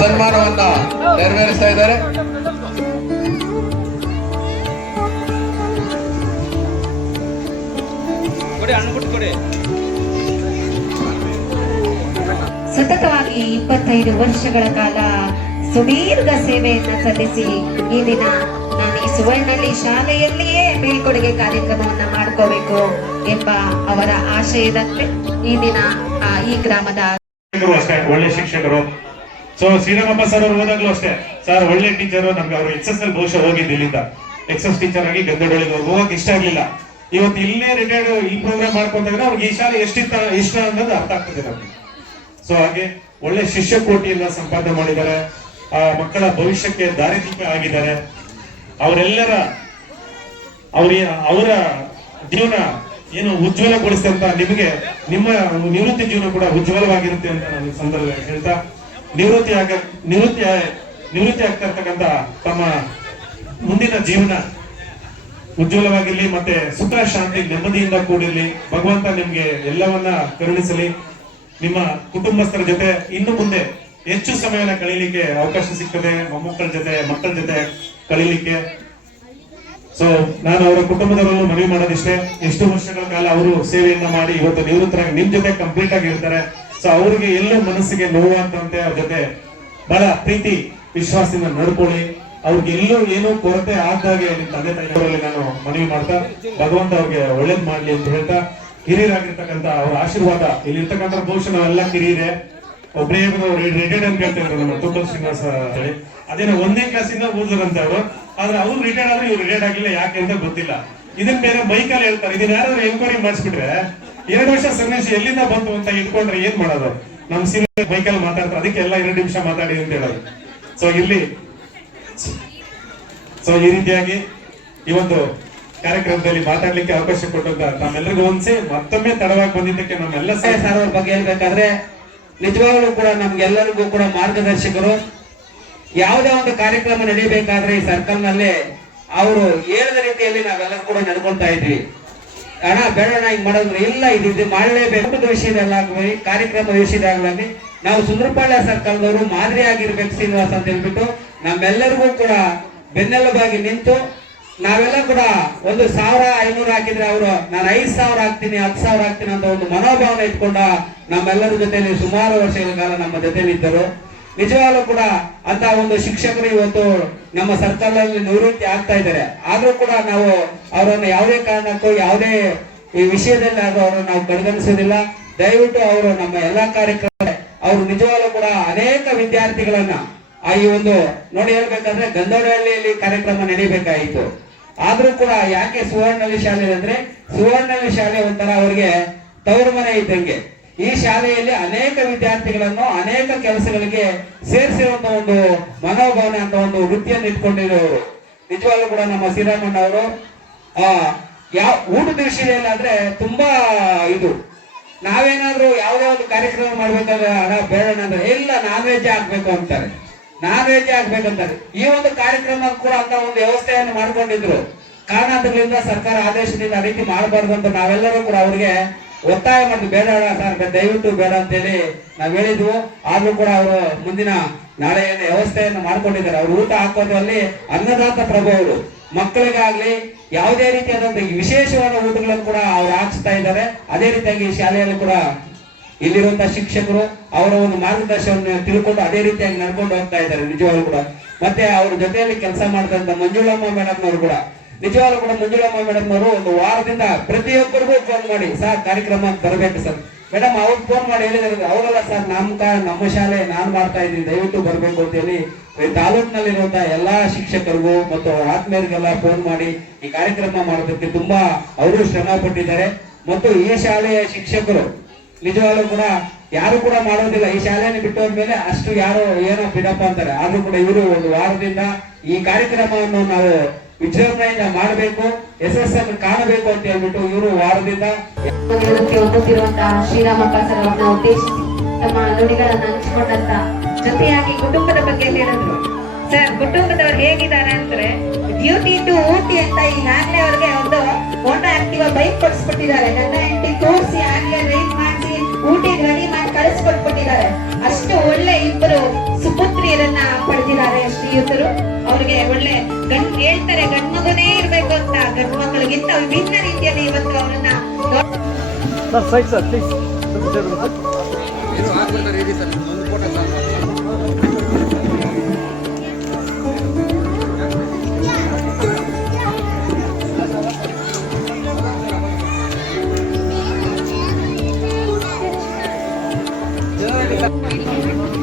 ಸನ್ಮಾನವನ್ನ ನೆರವೇರಿಸ್ತಾ ಇದ್ದಾರೆ. ಸತತವಾಗಿ ಇಪ್ಪತ್ತೈದು ವರ್ಷಗಳ ಕಾಲ ಸುದೀರ್ಘ ಸೇವೆಯನ್ನ ಸಲ್ಲಿಸಿ ಈ ದಿನ ನಾನು ಈ ಸುವರ್ಣಲ್ಲಿ ಶಾಲೆಯಲ್ಲಿಯೇ ಬೀಳ್ಕೊಡುಗೆ ಕಾರ್ಯಕ್ರಮವನ್ನ ಮಾಡ್ಕೋಬೇಕು ಎಂಬ ಅವರ ಆಶಯದಂತೆ ಈ ದಿನ ಆ, ಈ ಗ್ರಾಮದ ಅಷ್ಟೇ ಒಳ್ಳೆ ಶಿಕ್ಷಕರು. ಸೊ ಶ್ರೀರಾಮಪ್ಪ ಸರ್ ಅವರು ಹೋದಾಗ್ಲೂ ಅಷ್ಟೇ. ಸರ್ ಒಳ್ಳೆ ಟೀಚರ್ ನಮ್ಗೆ ಅವರು ಎಕ್ಸ್ ಎಸ್ ಎಲ್ ಬಹುಶಃ ಹೋಗಿದ್ದು ಇಲ್ಲಿಂದ. ಎಕ್ಸ್ ಎಸ್ ಟೀಚರ್ ಆಗಿ ಗದ್ದಡೊಳಗೆ ಅವ್ರಿಗೆ ಹೋಗಕ್ ಇಷ್ಟ ಆಗ್ಲಿಲ್ಲ. ಇವತ್ತು ಇಲ್ಲೇ ರಿಟೈರ್ಡ್ ಈ ಪ್ರೋಗ್ರಾಮ್ ಮಾಡ್ಕೊತಾರೆ ಅವ್ರಿಗೆ ಈ ಶಾಲೆ ಎಷ್ಟಿತ್ತ ಇಷ್ಟ ಅನ್ನೋದು ಅರ್ಥ ಆಗ್ತದೆ ನಮ್ಗೆ. ಸೊ ಹಾಗೆ ಒಳ್ಳೆ ಶಿಷ್ಯ ಕೋಟಿಯನ್ನ ಸಂಪಾದನೆ ಮಾಡಿದ್ದಾರೆ. ಆ, ಮಕ್ಕಳ ಭವಿಷ್ಯಕ್ಕೆ ದಾರಿದೀಪ ಆಗಿದ್ದಾರೆ. ಅವರೆಲ್ಲರ, ಅವ್ರ, ಅವರ ಜೀವನ ಏನು ಉಜ್ವಲಗೊಳಿಸಿದಂತ ನಿಮಗೆ, ನಿಮ್ಮ ನಿವೃತ್ತಿ ಜೀವನ ಕೂಡ ಉಜ್ವಲವಾಗಿರುತ್ತೆ ಅಂತ ನಾನು ಸಂದರ್ಭ ಹೇಳ್ತಾ ನಿವೃತ್ತಿ ಆಗ, ನಿವೃತ್ತಿ ನಿವೃತ್ತಿ ಆಗ್ತಾ ಇರ್ತಕ್ಕಂಥ ತಮ್ಮ ಮುಂದಿನ ಜೀವನ ಉಜ್ವಲವಾಗಿರ್ಲಿ, ಮತ್ತೆ ಸುಖ, ಶಾಂತಿ, ನೆಮ್ಮದಿಯಿಂದ ಕೂಡಿರ್ಲಿ. ಭಗವಂತ ನಿಮ್ಗೆ ಎಲ್ಲವನ್ನ ಕರುಣಿಸಲಿ. ನಿಮ್ಮ ಕುಟುಂಬಸ್ಥರ ಜೊತೆ ಇನ್ನು ಮುಂದೆ ಹೆಚ್ಚು ಸಮಯನ ಕಳೀಲಿಕ್ಕೆ ಅವಕಾಶ ಸಿಗ್ತದೆ. ಮೊಮ್ಮಕ್ಕಳ ಜೊತೆ, ಮಕ್ಕಳ ಜೊತೆ ಕಳೀಲಿಕ್ಕೆ. ಸೊ ನಾನು ಅವರ ಕುಟುಂಬದವರಲ್ಲೂ ಮನವಿ ಮಾಡೋದಿಷ್ಟೇ. ಎಷ್ಟು ವರ್ಷಗಳ ಕಾಲ ಅವರು ಸೇವೆಯನ್ನ ಮಾಡಿ ಇವತ್ತು ನಿವೃತ್ತರಾಗಿ ನಿಮ್ ಜೊತೆ ಕಂಪ್ಲೀಟ್ ಆಗಿ ಇರ್ತಾರೆ. ಸೊ ಅವ್ರಿಗೆ ಎಲ್ಲೂ ಮನಸ್ಸಿಗೆ ನೋವಾಗ್ತಂತೆ ಅವ್ರ ಜೊತೆ. ಬಹಳ ಪ್ರೀತಿ, ವಿಶ್ವಾಸದಿಂದ ನೋಡ್ಕೊಳ್ಳಿ. ಅವ್ರಿಗೆ ಎಲ್ಲೂ ಏನೂ ಕೊರತೆ ಆದಾಗೆ ನಿಮ್ ತಂದೆ ತಾಯಿಯವರಲ್ಲಿ ನಾನು ಮನವಿ ಮಾಡ್ತಾ, ಭಗವಂತ ಅವ್ರಿಗೆ ಒಳ್ಳೇದ್ ಮಾಡ್ಲಿ ಅಂತ ಹೇಳ್ತಾ, ಹಿರಿಯರಾಗಿರ್ತಕ್ಕಂಥ ಅವ್ರ ಆಶೀರ್ವಾದ ಇಲ್ಲಿ ಇರ್ತಕ್ಕಂಥ ಬಹುಶಃ ನಾವೆಲ್ಲ ಕಿರಿಯರೇ ಒಬ್ಬರೇ ರಿಟೈರ್ಡ್ ಅಂತ ಹೇಳ್ತಿದ್ರು ನಮ್ಮ ತುಪ್ಪಲ್ ಶ್ರೀನಿವಾಸ ಹೇಳಿ ಅದೇನೋ ಒಂದನೇ ಕ್ಲಾಸಿಂದ ಓದಿದ್ರಂತೆ ಅವರು. ಆದ್ರೆ ಅವ್ರು ರಿಟೈರ್ಡ್ ಆದ್ರೆ ಇವ್ರು ರಿಟೈರ್ಡ್ ಆಗಿಲ್ಲ ಯಾಕೆ ಅಂತ ಗೊತ್ತಿಲ್ಲ. ಇದನ್ನ ಬೇರೆ ಬೈಕಲ್ಲಿ ಹೇಳ್ತಾರೆ. ಇದನ್ನ ಯಾರಾದ್ರೂ ಎನ್ಕ್ವೈರಿ ಮಾಡಿಸ್ಬಿಟ್ರೆ ಎರಡು ವರ್ಷ ಸನ್ನಿವೇಶ ಎಲ್ಲಿಂದ ಬಂತು ಅಂತ ಇಟ್ಕೊಂಡ್ರೆ ಏನ್ ಮಾಡೋದು? ನಮ್ ಸೀನಿಯರ್ ಬೈಕಲ್ಲಿ ಮಾತಾಡ್ತಾರೆ ಅದಕ್ಕೆ ಎಲ್ಲ ಎರಡು ನಿಮಿಷ ಮಾತಾಡಿ ಅಂತ ಹೇಳೋದು. ಸೊ ಇಲ್ಲಿ ಸೊ ಈ ರೀತಿಯಾಗಿ ಈ ಒಂದು ಕಾರ್ಯಕ್ರಮದಲ್ಲಿ ಮಾತಾಡ್ಲಿಕ್ಕೆ ಅವಕಾಶ ಕೊಟ್ಟಂತ ನಮ್ಮೆಲ್ಲರಿಗೂ ಒಂದ್ಸಿ ಮತ್ತೊಮ್ಮೆ ತಡವಾಗಿ ಬಂದಿದ್ದಕ್ಕೆ ನಮ್ಮೆಲ್ಲ ಸರ್ ಅವ್ರ ಬಗ್ಗೆ ಹೇಳ್ಬೇಕಾದ್ರೆ ನಿಜವಾಗ್ಲೂ ಕೂಡ ನಮ್ಗೆಲ್ಲರಿಗೂ ಕೂಡ ಮಾರ್ಗದರ್ಶಕರು ಯಾವುದೇ ಒಂದು ಕಾರ್ಯಕ್ರಮ ನಡೀಬೇಕಾದ್ರೆ ಈ ಸರ್ಕಲ್ನಲ್ಲಿ ಅವರು ಹೇಳಿದ ರೀತಿಯಲ್ಲಿ ನಾವೆಲ್ಲರೂ ಕೂಡ ನಡ್ಕೊಳ್ತಾ ಇದ್ವಿ. ಹಣ ಬೇಡಣ ಹಿಂಗೆ ಮಾಡೋದ್ರೆ ಇಲ್ಲ, ಇದು ಇದು ಮಾಡಲೇಬೇಕು. ವಿಷಯದಲ್ಲಾಗಲಿ ಕಾರ್ಯಕ್ರಮ ವಿಷಯದಾಗಲಿ ನಾವು ಸುಂದರಪಾಳ್ಯ ಸರ್ಕಾರದವರು ಮಾದರಿ ಆಗಿರ್ಬೇಕು ಶ್ರೀನಿವಾಸ ಅಂತ ಹೇಳ್ಬಿಟ್ಟು ನಮ್ಮೆಲ್ಲರಿಗೂ ಕೂಡ ಬೆನ್ನೆಲುಬಾಗಿ ನಿಂತು ನಾವೆಲ್ಲ ಕೂಡ ಒಂದು ಸಾವಿರ ಐನೂರು ಹಾಕಿದ್ರೆ ಅವರು, ನಾನು ಐದು ಸಾವಿರ ಹಾಕ್ತೀನಿ, ಹತ್ತು ಸಾವಿರ ಹಾಕ್ತೀನಿ ಅಂತ ಒಂದು ಮನೋಭಾವನೆ ಇಟ್ಕೊಂಡ ನಮ್ಮೆಲ್ಲರ ಜೊತೆ ಸುಮಾರು ವರ್ಷಗಳ ಕಾಲ ನಮ್ಮ ಜೊತೆಲಿದ್ದರು. ನಿಜವಾಗ್ಲೂ ಕೂಡ ಅಂತ ಒಂದು ಶಿಕ್ಷಕರು ಇವತ್ತು ನಮ್ಮ ಸರ್ಕಾರದಲ್ಲಿ ನಿವೃತ್ತಿ ಆಗ್ತಾ ಇದ್ದಾರೆ. ಆದ್ರೂ ಕೂಡ ನಾವು ಅವರನ್ನು ಯಾವುದೇ ಕಾರಣಕ್ಕೂ ಯಾವುದೇ ಈ ವಿಷಯದಲ್ಲಿ ಆದ್ರೂ ಅವರನ್ನು ನಾವು ಕಡೆಗಣಿಸೋದಿಲ್ಲ ದಯವಿಟ್ಟು ಅವರು ನಮ್ಮ ಎಲ್ಲಾ ಕಾರ್ಯಕ್ರಮ ಅವರು ನಿಜವಾಗ್ಲೂ ಕೂಡ ಅನೇಕ ವಿದ್ಯಾರ್ಥಿಗಳನ್ನ ಆ ಈ ಒಂದು ನೋಡಿ ಹೇಳ್ಬೇಕಂದ್ರೆ ಗಂಧೋಡಹಳ್ಳಿಯಲ್ಲಿ ಕಾರ್ಯಕ್ರಮ ನಡೀಬೇಕಾಯಿತು. ಆದ್ರೂ ಕೂಡ ಯಾಕೆ ಸುವರ್ಣವಿ ಶಾಲೆ ಅಂದ್ರೆ ಸುವರ್ಣವಿ ಶಾಲೆ ಒಂಥರ ಅವರಿಗೆ ತವರು ಮನೆ ಇದ್ದಂಗೆ. ಈ ಶಾಲೆಯಲ್ಲಿ ಅನೇಕ ವಿದ್ಯಾರ್ಥಿಗಳನ್ನು, ಅನೇಕ ಕೆಲಸಗಳಿಗೆ ಸೇರಿಸಿರುವಂತ ಒಂದು ಮನೋಭಾವನೆ ಅಂತ ಒಂದು ವೃತ್ತಿಯನ್ನು ಇಟ್ಕೊಂಡಿರೋರು ನಿಜವಾಗ್ಲೂ ಕೂಡ ನಮ್ಮ ಸೀರಾಮಣ್ಣ ಅವರು, ಆ, ಯಾವ ಊಟದ ವಿಷಯದಲ್ಲಿ ತುಂಬಾ ಇದು. ನಾವೇನಾದ್ರೂ ಯಾವುದೇ ಒಂದು ಕಾರ್ಯಕ್ರಮ ಮಾಡ್ಬೇಕಾದ್ರೆ ಹಣ ಬೇರೆ ಅಂದ್ರೆ ಎಲ್ಲ ನಾನ್ ವೆಜ್ ಆಗ್ಬೇಕು ಅಂತಾರೆ. ನಾನ್ ವೆಜ್ ಆಗ್ಬೇಕಂತಾರೆ ಈ ಒಂದು ಕಾರ್ಯಕ್ರಮ ಕೂಡ ಅಂತ ಒಂದು ವ್ಯವಸ್ಥೆಯನ್ನು ಮಾಡ್ಕೊಂಡಿದ್ರು. ಕಾರಣಾಂತರಗಳಿಂದ ಸರ್ಕಾರ ಆದೇಶದಿಂದ ರೀತಿ ಮಾಡಬಾರ್ದು ಅಂತ ನಾವೆಲ್ಲರೂ ಕೂಡ ಅವ್ರಿಗೆ ಒತ್ತಾಯ ನಮ್ಗೆ ಬೇಡ ಸರ್? ದಯವಿಟ್ಟು ಬೇಡ ಅಂತೇಳಿ ನಾವ್ ಹೇಳಿದ್ವು. ಆದ್ರೂ ಕೂಡ ಅವರು ಮುಂದಿನ ನಾಳೆ ವ್ಯವಸ್ಥೆಯನ್ನು ಮಾಡ್ಕೊಂಡಿದ್ದಾರೆ. ಅವ್ರು ಊಟ ಹಾಕೋದ್ರಲ್ಲಿ ಅನ್ನದಾತ ಪ್ರಭು ಅವರು. ಮಕ್ಕಳಿಗಾಗ್ಲಿ ಯಾವುದೇ ರೀತಿಯಾದಂತಹ ವಿಶೇಷವಾದ ಊಟಗಳನ್ನು ಕೂಡ ಅವ್ರು ಹಾಕ್ಸ್ತಾ ಇದ್ದಾರೆ. ಅದೇ ರೀತಿಯಾಗಿ ಶಾಲೆಯಲ್ಲಿ ಕೂಡ ಇಲ್ಲಿರುವಂತಹ ಶಿಕ್ಷಕರು ಅವರ ಒಂದು ಮಾರ್ಗದರ್ಶನವನ್ನು ತಿಳ್ಕೊಂಡು ಅದೇ ರೀತಿಯಾಗಿ ನಡ್ಕೊಂಡು ಹೋಗ್ತಾ ಇದ್ದಾರೆ. ನಿಜವಾಗ್ಲೂ ಕೂಡ. ಮತ್ತೆ ಅವ್ರ ಜೊತೆಯಲ್ಲಿ ಕೆಲಸ ಮಾಡ್ತಂತ ಮಂಜುಳಮ್ಮ ಮೇಡಮ್ ಅವರು ಕೂಡ. ನಿಜವಾಗ್ಲೂ ಕೂಡ ಮಂಜುಳಮ್ಮ ಮೇಡಮ್ ಅವರು ಒಂದು ವಾರದಿಂದ ಪ್ರತಿಯೊಬ್ಬರಿಗೂ ಫೋನ್ ಮಾಡಿ, ಸರ್, ಕಾರ್ಯಕ್ರಮ ಬರಬೇಕು ಸರ್. ಮೇಡಮ್, ಅವ್ರು ಫೋನ್ ಮಾಡಿ ಹೇಳಿದ್ರೆ ಅವರಲ್ಲ ಸರ್ ನಮ್ಮ ನಮ್ಮ ಶಾಲೆ, ನಾನು ಮಾಡ್ತಾ ಇದ್ದೀನಿ, ದಯವಿಟ್ಟು ಬರಬೇಕು ಅಂತ ಹೇಳಿ ಈ ತಾಲೂಕಿನಲ್ಲಿರುವಂತಹ ಎಲ್ಲಾ ಶಿಕ್ಷಕರಿಗೂ ಮತ್ತು ಆತ್ಮೀಯರಿಗೆಲ್ಲ ಫೋನ್ ಮಾಡಿ ಈ ಕಾರ್ಯಕ್ರಮ ಮಾಡೋದಕ್ಕೆ ತುಂಬಾ ಅವರು ಶ್ರಮ ಪಟ್ಟಿದ್ದಾರೆ. ಮತ್ತು ಈ ಶಾಲೆಯ ಶಿಕ್ಷಕರು ನಿಜವಾಗ್ಲೂ ಕೂಡ ಯಾರು ಕೂಡ ಮಾಡೋದಿಲ್ಲ. ಈ ಶಾಲೆಯನ್ನು ಬಿಟ್ಟು ಹೋದ್ಮೇಲೆ ಅಷ್ಟು ಯಾರು ಏನೋ ಬಿಡಪ್ಪ ಅಂತಾರೆ. ಆದ್ರೂ ಕೂಡ ಇವರು ಒಂದು ವಾರದಿಂದ ಈ ಕಾರ್ಯಕ್ರಮವನ್ನು ನಾವು ವಿಜೃಂಭಣೆಯಿಂದ ಮಾಡಬೇಕು ಯಶಸ್ಸನ್ನು ಕಾಣಬೇಕು ಅಂತ ಹೇಳ್ಬಿಟ್ಟು ಇವರು ವಾರದಿಂದ ಜೊತೆಯಾಗಿ ಕುಟುಂಬದ ಬಗ್ಗೆ ಹೇಳಿದ್ರು. ಸರ್, ಕುಟುಂಬದವ್ರು ಹೇಗಿದ್ದಾರೆ ಅಂದ್ರೆ ಡ್ಯೂಟಿ ಟು ಊಟಿ ಅಂತ ಈಗಾಗಲೇ ಅವ್ರಿಗೆ ಒಂದು ಹೋಂಡಾ ಆಕ್ಟಿವ್ ಬೈಕ್ ಕೊಡಿಸ್ಬಿಟ್ಟಿದ್ದಾರೆ. ಗಂಡ ಹೆಂಡತಿ ತೋರಿಸಿ ಯುವತಿಯುತರು ಅವ್ರಿಗೆ ಒಳ್ಳೆ ಗಂಡು ಹೇಳ್ತಾರೆ ಗಂಡ್ ಮಗನೇ ಇರ್ಬೇಕು ಅಂತ ಗಂಡ್ ಮಕ್ಕಳಿಗಿಂತ ವಿಭಿನ್ನ ರೀತಿಯಲ್ಲಿ ಇವತ್ತು ಅವರನ್ನ Thank you.